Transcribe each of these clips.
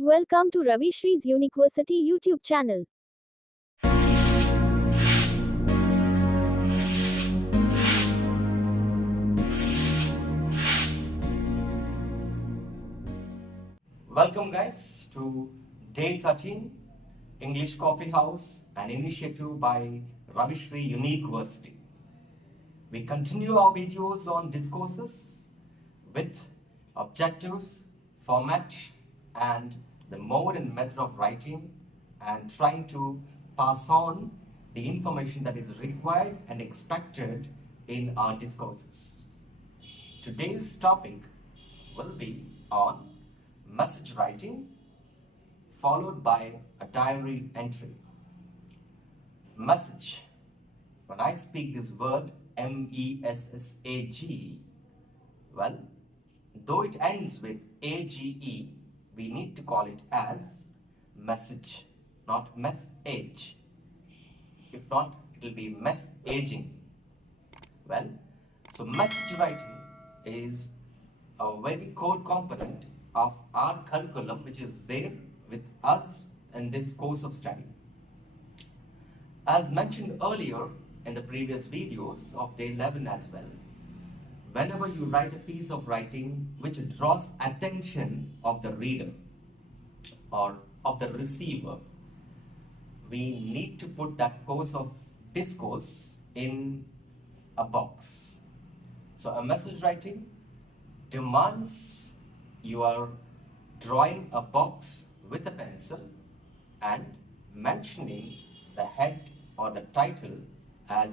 Welcome to Ravi Shree's Uniqueversity YouTube channel. Welcome guys to day 13 English Coffee House, an initiative by Ravi Shree Uniqueversity. We continue our videos on discourses with objectives, format and the mode and method of writing, and trying to pass on the information that is required and expected in our discourses. Today's topic will be on message writing, followed by a diary entry. Message. When I speak this word MESSAG, well, though it ends with AGE, we need to call it as message, not message. If not, it will be messaging. Well, so message writing is a very core component of our curriculum, which is there with us in this course of study. As mentioned earlier in the previous videos of day 11 as well, whenever you write a piece of writing which draws attention of the reader or of the receiver, we need to put that course of discourse in a box. So a message writing demands you are drawing a box with a pencil and mentioning the head or the title as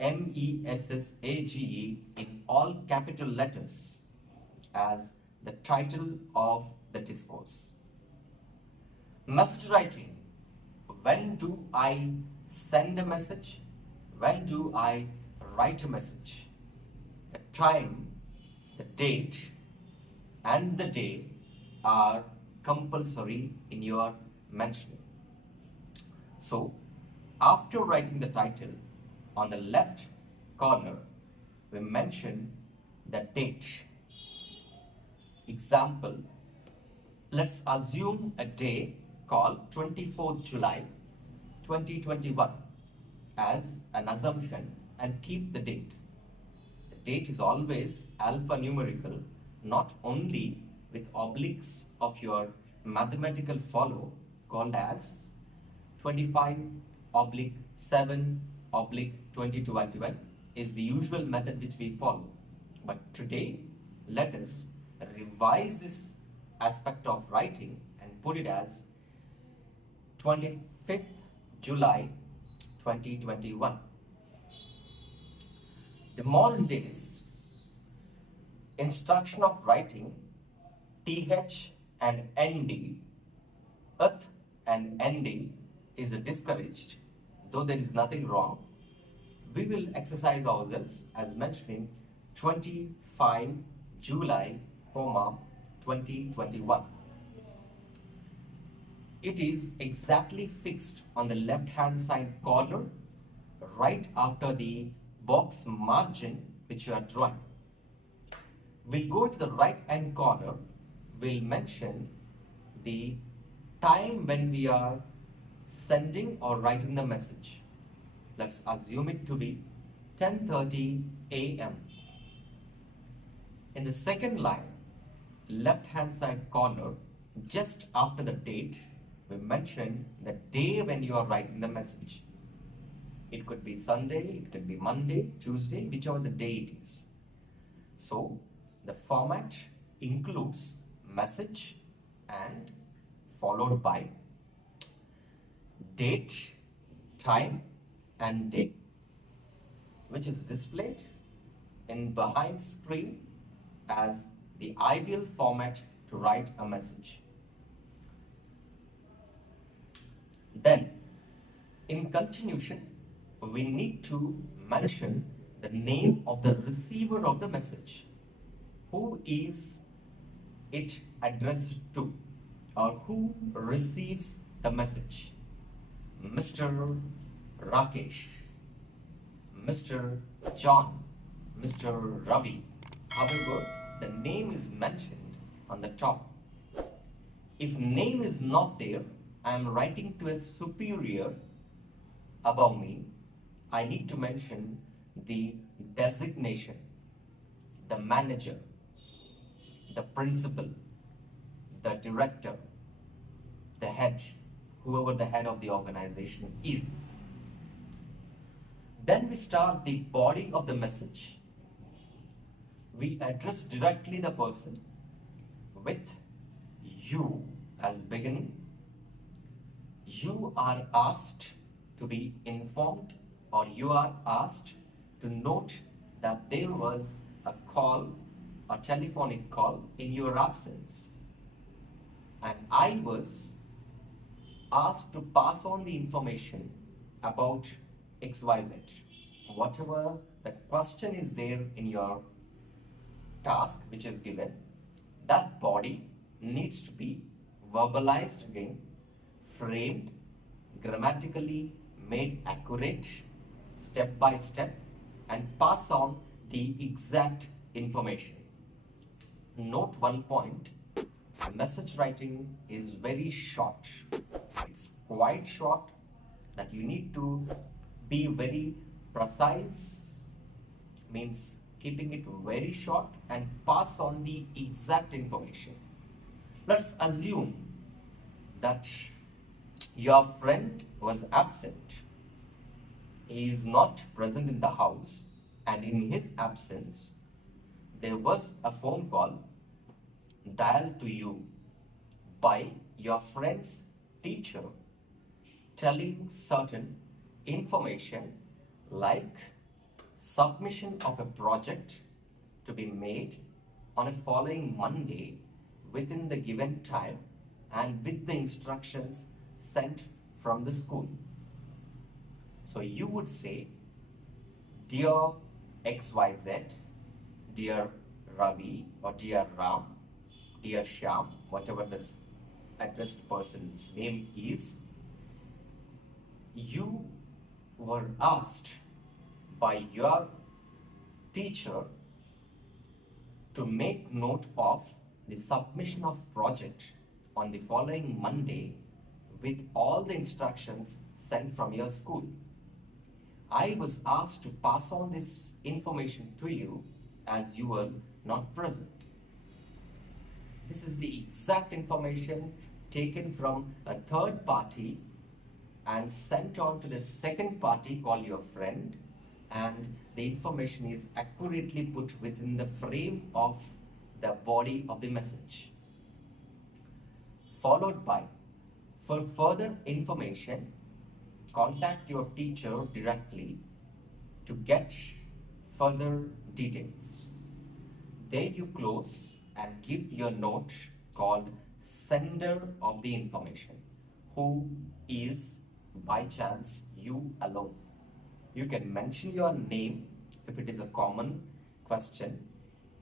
MESSAGE in all capital letters as the title of the discourse. Message writing. When do I send a message? When do I write a message? The time, the date, and the day are compulsory in your mentioning. So, after writing the title, on the left corner, we mention the date. Example, let's assume a day called 24th July 2021 as an assumption and keep the date. The date is always alphanumerical, not only with obliques of your mathematical follow called as 25/7/2021 is the usual method which we follow. But today, let us revise this aspect of writing and put it as 25th July 2021. The modern days instruction of writing TH and ND, th and ND is discouraged, though there is nothing wrong. We will exercise ourselves as mentioning 25 July, 2021. It is exactly fixed on the left hand side corner, right after the box margin which you are drawing. We'll go to the right hand corner, we'll mention the time when we are sending or writing the message. Let's assume it to be 10:30 a.m. In the second line, left hand side corner, just after the date, we mention the day when you are writing the message. It could be Sunday, it could be Monday, Tuesday, whichever the day it is. So the format includes message and followed by date, time and day, which is displayed in behind screen as the ideal format to write a message. Then, in continuation, we need to mention the name of the receiver of the message. Who is it addressed to, or who receives the message? Mr. Rakesh, Mr. John, Mr. Ravi. However, the name is mentioned on the top. If name is not there, I am writing to a superior above me. I need to mention the designation, the manager, the principal, the director, the head, whoever the head of the organization is. Then we start the body of the message. We address directly the person with you as beginning. You are asked to be informed, or you are asked to note that there was a call, a telephonic call in your absence. And I was asked to pass on the information about XYZ. Whatever the question is there in your task which is given, that body needs to be verbalized again, framed, grammatically made accurate, step by step, and pass on the exact information. Note one point, message writing is very short. It's quite short, that you need to be very precise, means keeping it very short and pass on the exact information. Let's assume that your friend was absent. He is not present in the house, and in his absence, there was a phone call dialed to you by your friend's teacher telling certain information like submission of a project to be made on a following Monday within the given time and with the instructions sent from the school. So you would say, dear XYZ, dear Ravi, or dear Ram, dear Shyam, whatever this addressed person's name is, you were asked by your teacher to make note of the submission of project on the following Monday with all the instructions sent from your school. I was asked to pass on this information to you as you were not present. This is the exact information taken from a third party and sent on to the second party called your friend, and the information is accurately put within the frame of the body of the message. Followed by, for further information, contact your teacher directly to get further details. There you close and give your note called sender of the information, who is by chance you alone. You can mention your name if it is a common question.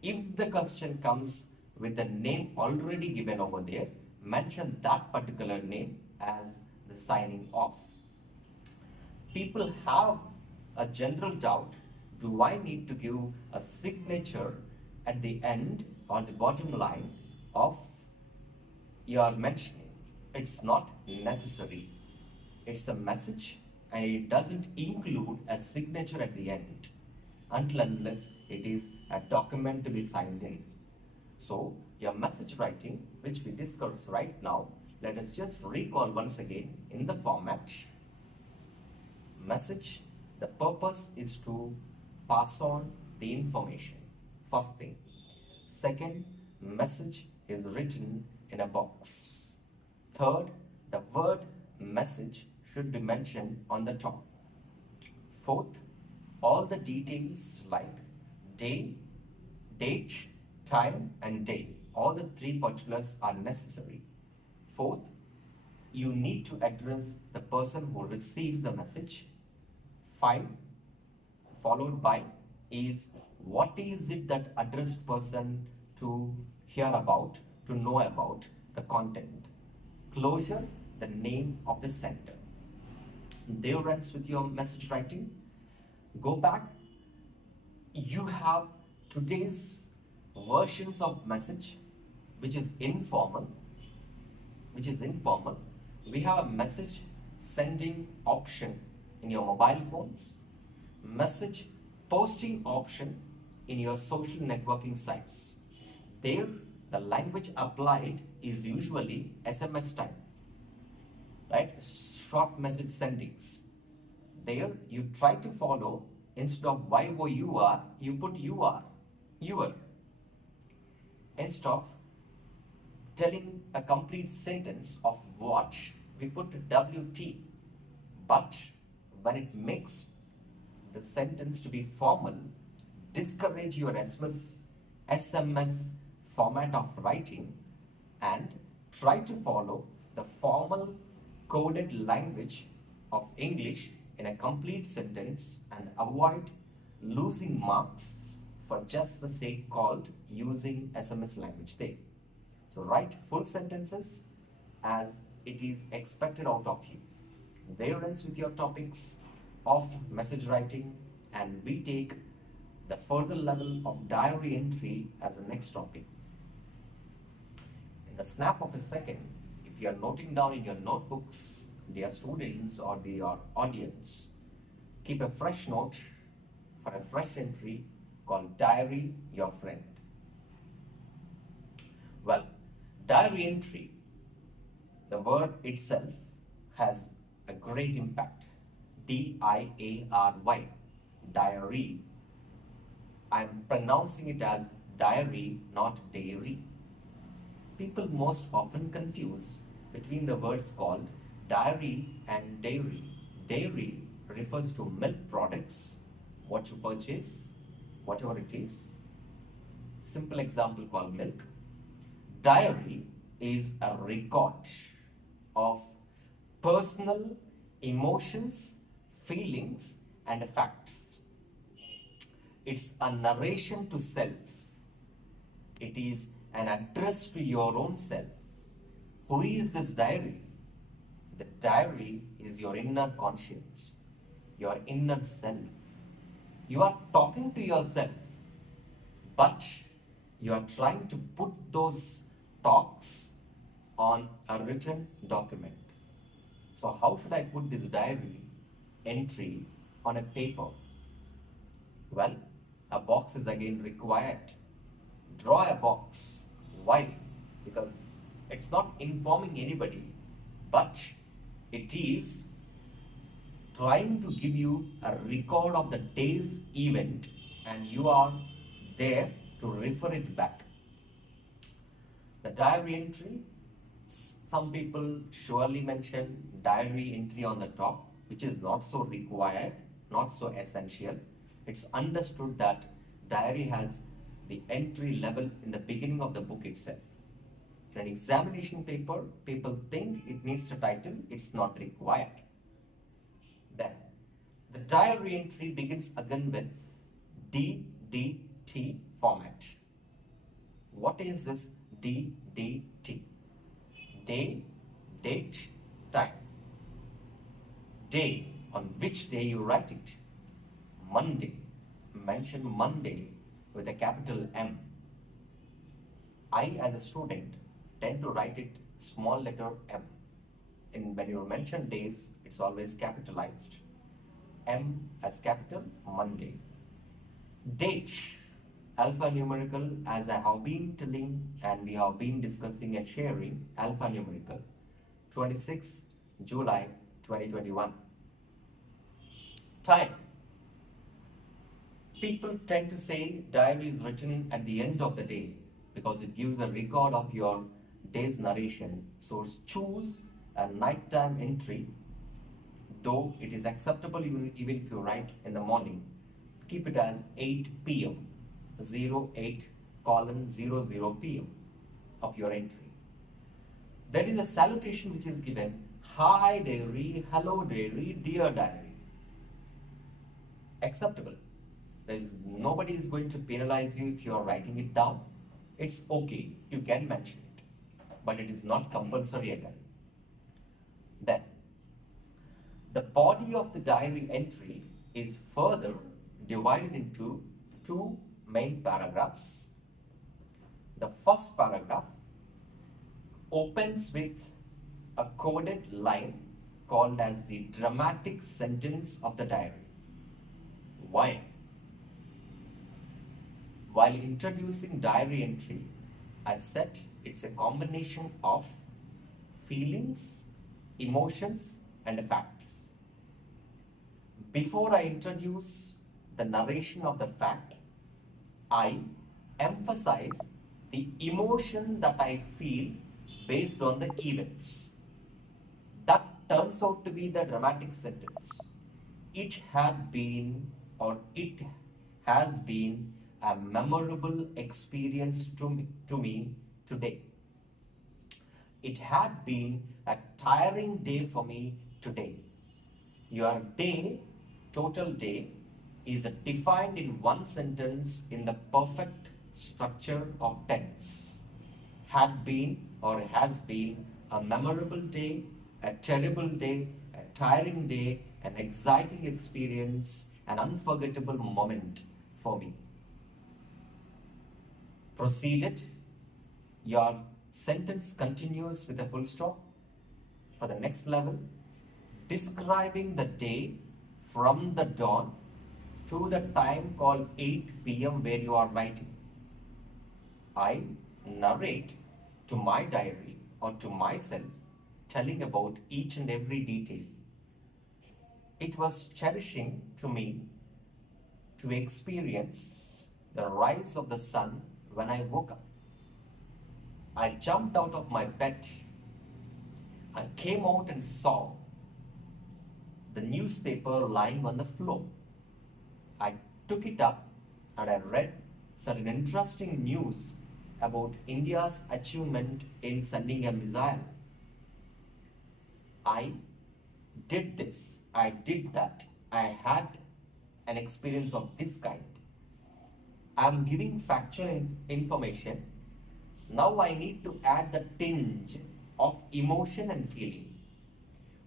If the question comes with the name already given over there, mention that particular name as the signing off. People have a general doubt, do I need to give a signature at the end or the bottom line of your mentioning? It's not necessary. It's a message and it doesn't include a signature at the end until unless it is a document to be signed in. So your message writing, which we discussed right now, let us just recall once again in the format. Message, the purpose is to pass on the information, first thing. Second, message is written in a box. Third, the word message should be mentioned on the top. Fourth, all the details like day, date, time and day, all the three particulars are necessary. Fourth, you need to address the person who receives the message. 5, followed by is what is it that addressed person to hear about, to know about the content. Closure, the name of the sender. There ends with your message writing. Go back. You have today's versions of message, which is informal. which is informal. We have a message sending option in your mobile phones, message posting option in your social networking sites. There, the language applied is usually SMS type, right? Short message sendings. There, you try to follow, instead of YOUR, you put UR, your. Instead of telling a complete sentence of what, we put WT. But when it makes the sentence to be formal, discourage your SMS format of writing and try to follow the formal coded language of English in a complete sentence and avoid losing marks for just the sake called using SMS language there. So write full sentences as it is expected out of you. There ends with your topics of message writing, and we take the further level of diary entry as the next topic. In the snap of a second, if you are noting down in your notebooks, dear students or your audience, keep a fresh note for a fresh entry called Diary Your Friend. Well, diary entry, the word itself has a great impact. DIARY, diary. I'm pronouncing it as diary, not dairy. People most often confuse between the words called diary and dairy. Dairy refers to milk products, what you purchase, whatever it is. Simple example called milk. Diary is a record of personal emotions, feelings, and facts. It's a narration to self. It is an address to your own self. Who is this diary? The diary is your inner conscience, your inner self. You are talking to yourself, but you are trying to put those talks on a written document. So how should I put this diary entry on a paper? Well, a box is again required. Draw a box. Why? Because it's not informing anybody, but it is trying to give you a record of the day's event, and you are there to refer it back. The diary entry, some people surely mention diary entry on the top, which is not so required, not so essential. It's understood that diary has the entry level in the beginning of the book itself. In an examination paper, people think it needs a title, it's not required. Then, the diary entry begins again with DDT format. What is this DDT? Day, date, time. Day, on which day you write it. Monday, mention Monday with a capital M. I, as a student, tend to write it small letter M. When you mention days, it's always capitalized. M as capital, Monday. Date, alphanumerical, as I have been telling and we have been discussing and sharing, alphanumerical. 26 July 2021. Time. People tend to say diary is written at the end of the day because it gives a record of your day's narration. So choose a nighttime entry, though it is acceptable even if you write in the morning. Keep it as 8 p.m. 08:00 p.m. of your entry. There is a salutation which is given, hi diary, hello diary, dear diary. Acceptable. Nobody is going to penalize you if you are writing it down. It's okay, you can mention it, but it is not compulsory again. Then, the body of the diary entry is further divided into two main paragraphs. The first paragraph opens with a coded line called as the dramatic sentence of the diary. Why? While introducing diary entry, I said it's a combination of feelings, emotions, and facts. Before I introduce the narration of the fact, I emphasize the emotion that I feel based on the events. That turns out to be the dramatic sentence. It had been, or it has been, a memorable experience to me today. It had been a tiring day for me today. Your day, total day, is defined in one sentence in the perfect structure of tense. Had been or has been a memorable day, a terrible day, a tiring day, an exciting experience, an unforgettable moment for me. Proceeded. Your sentence continues with a full stop. For the next level, describing the day from the dawn to the time called 8 p.m. where you are writing. I narrate to my diary or to myself, telling about each and every detail. It was cherishing to me to experience the rise of the sun when I woke up. I jumped out of my bed. I came out and saw the newspaper lying on the floor. I took it up and I read certain interesting news about India's achievement in sending a missile. I did this, I did that, I had an experience of this kind. I'm giving factual information. Now I need to add the tinge of emotion and feeling.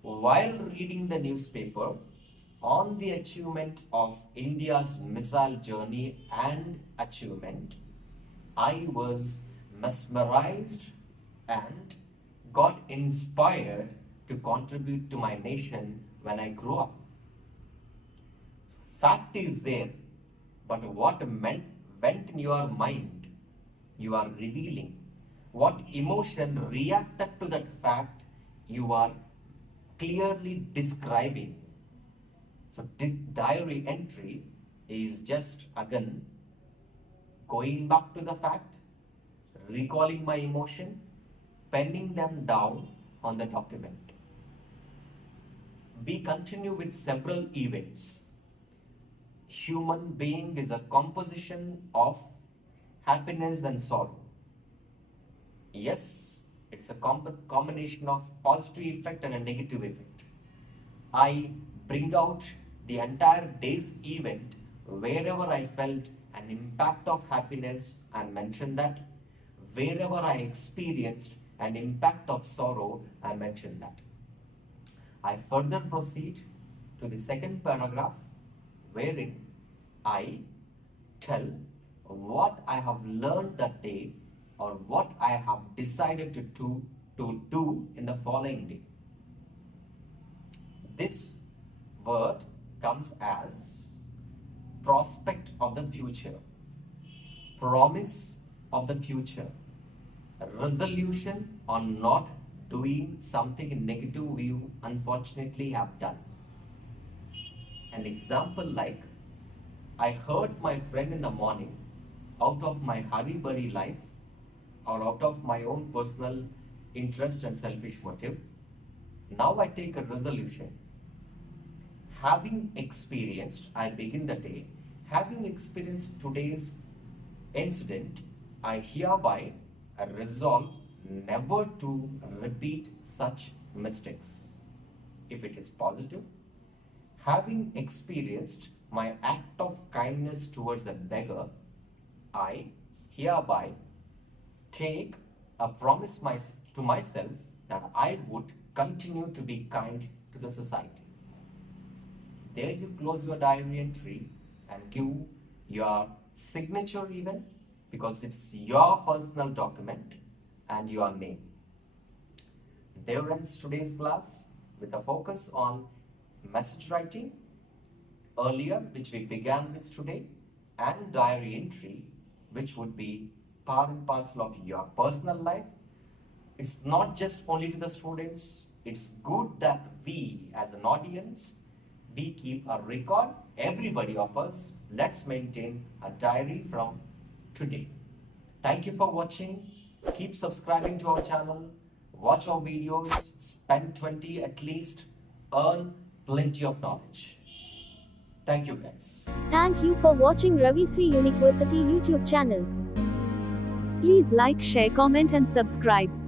While reading the newspaper on the achievement of India's missile journey and achievement, I was mesmerized and got inspired to contribute to my nation when I grew up. Fact is there, but what went in your mind, you are revealing. What emotion reacted to that fact, you are clearly describing. So this diary entry is just again going back to the fact, recalling my emotion, penning them down on the document. We continue with several events. Human being is a composition of happiness and sorrow. Yes, it's a combination of positive effect and a negative effect. I bring out the entire day's event wherever I felt an impact of happiness and mention that. Wherever I experienced an impact of sorrow, I mention that. I further proceed to the second paragraph wherein I tell what I have learned that day or what I have decided to do in the following day. This word comes as prospect of the future, promise of the future, resolution on not doing something negative you unfortunately have done. An example like, I heard my friend in the morning out of my hurry-burry life or out of my own personal interest and selfish motive. Now I take a resolution. Having experienced, I begin the day, having experienced today's incident, I hereby resolve never to repeat such mistakes. If it is positive, having experienced my act of kindness towards a beggar, I hereby take a promise to myself that I would continue to be kind to the society. There you close your diary entry and give your signature even, because it's your personal document and your name. there ends today's class with a focus on message writing earlier, which we began with today, and diary entry, which would be part and parcel of your personal life. It's not just only to the students. It's good that we, as an audience, we keep a record, everybody of us. Let's maintain a diary from today. Thank you for watching. Keep subscribing to our channel. Watch our videos. Spend 20 at least. Earn plenty of knowledge. Thank you, guys. Thank you for watching Ravi Sree Uniqueversity YouTube channel. Please like, share, comment and subscribe.